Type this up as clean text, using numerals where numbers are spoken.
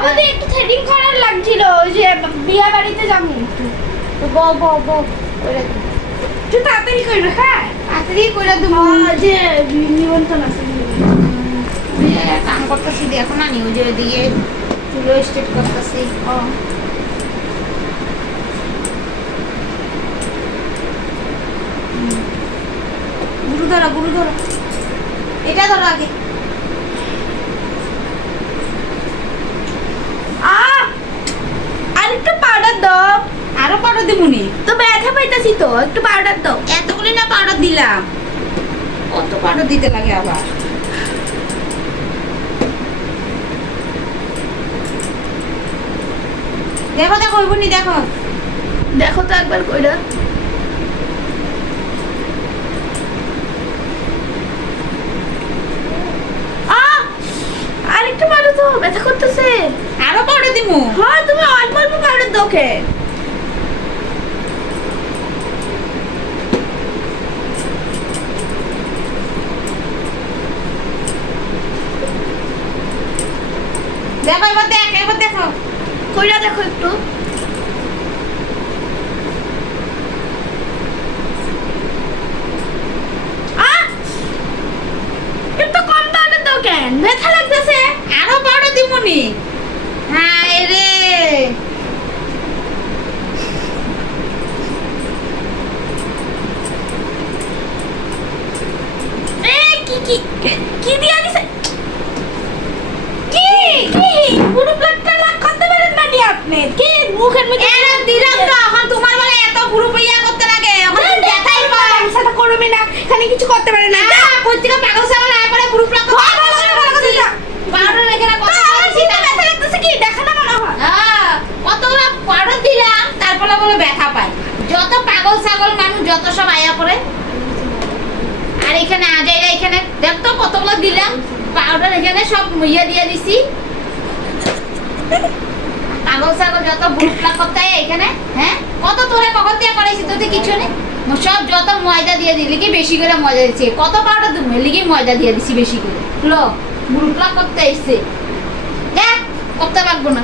আমাদের একটু থ্রেডিং করার লাগছিল, ওই যে বিয়ে বাড়িতে যাবো একটু। তো ওরে একটু তাড়াতাড়ি করবে, হ্যাঁ তাড়াতাড়ি করে দেবো। যে নিমন্ত্রণ আছে। কাম করতেছি দেখো না, নিউজে দিয়ে চুলো স্ট্রেট করতেছি। গুরু ধরো, এটা ধরো আগে। আর একটু পাউডার দাও। আরো পাউডার দিবনি? তো ব্যথা পাইতাছি তো, একটু পাউডার দাও। এতগুলি না পাউডার দিলাম, কত পাউডার দিতে লাগে আবার। দেখো হইবনি, দেখো দেখো তো একবার কইরা। আর একটু মারো তো, ব্যথা করতেছে। আরো পাউডার দিমু? হ্যাঁ তুমি অল্প অল্প পাউডার দাও কে। দেখো এবার দেখো কইরা দেখো একটু। একটু কম পাউডার দাও কেন, ব্যথা লাগতেছে। আরো পাউডার দিমুনি? হ্যাঁ রে, কি দিয়া দিছে? কি পুরো প্লেটটা লাগ করতে পারেন না নি আপনি? কি মুখের মধ্যে এরা দিলাম তো, এখন তোমার বলে এত গ্রুপ ইয়া করতে লাগে, এখন তুমি ব্যথাই পাও। সেটা করবে না, খালি কিছু করতে পারে না। না কইতিরা পাগল ছাগল আয় পরে গ্রুপ রাখো। পাউডার রেখে না, কত ব্যথা লাগতেছে কি দেখা না মনে হয়। হ্যাঁ, কতগুলো পাউডার দিলাম, তারপরে বলে ব্যথা পায়। যত পাগল ছাগল মানুষ যত সব আয়া করে। আর এখানে আজাইরা এখানে দেখতো কতগুলো দিলাম পাউডার, এখানে সব ইয়ে দিয়ে দিছি। পাগল ছাগল যত বুটলা করতে হয় এখানে। হ্যাঁ, কত তোরে কখন দিয়ে করাইছি, তোতে কিছু নেই। সব যত ময়দা দিয়ে দিলি কি বেশি করে ময়দা দিচ্ছি, কত পাউডার দেবো লিখি ময়দা দিয়ে দিছি বেশি করে। লো বুটলা করতে এসছে, দেখ করতে লাগবো না।